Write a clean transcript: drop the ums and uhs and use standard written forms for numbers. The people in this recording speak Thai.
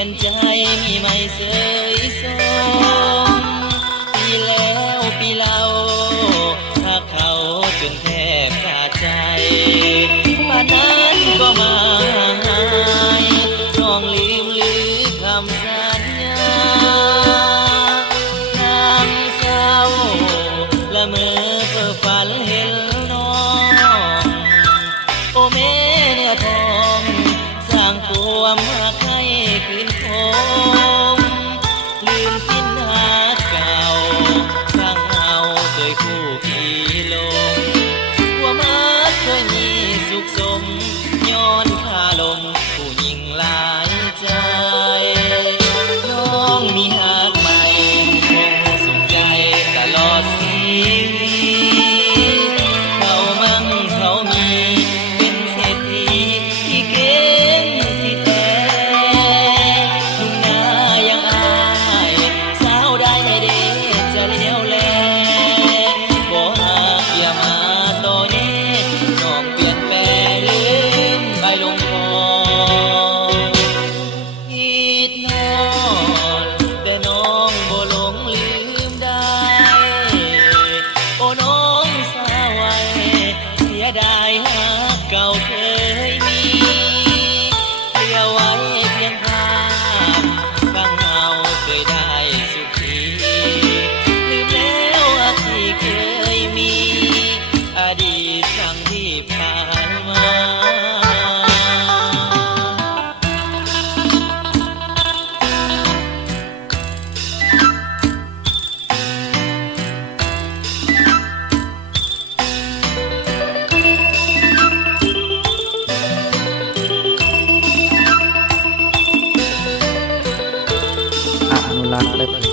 ยนใจมีไม่เสยสมปีแล้วปีเล่าถ้าเขาจนแทบขาดใจป่านนั้นก็มาหายน้องลืมลือคำสัญญาทางเศร้าละเมอเพ้อฝันเห็นน้องโอแม่เนื้อทองสร้างความหักให้คืนคงลืมสิ้นหาเก่าข้างเฮาเคยคู่พี่ลงว่ามาเคยมีสุขสมย้อนข้าลงผู้หญิงหลายใจน้องมีหักใหม่คงสุขใจตลอดชีวิตเขามั่งเขามีเป็นเศรษฐีที่เก่งที่แท้ทุ่งนายังอายสาวได้เด็กจะเลี้ยวแลบ่หักอย่ามาต่อเน่น้องเปลี่ยนแปลงลืมไปลงคอคิดนอนแต่น้องบ่หลงลืมได้โอ้น้องสาวไว้เสียดายหักเก่าเคยมีเหลือไว้เพียงภาพข้างเฮาเคยได้สุขีลืมแล้วอาที่เคยมีอดีตครั้งที่ผ่านมา อนุรักษ์และเผย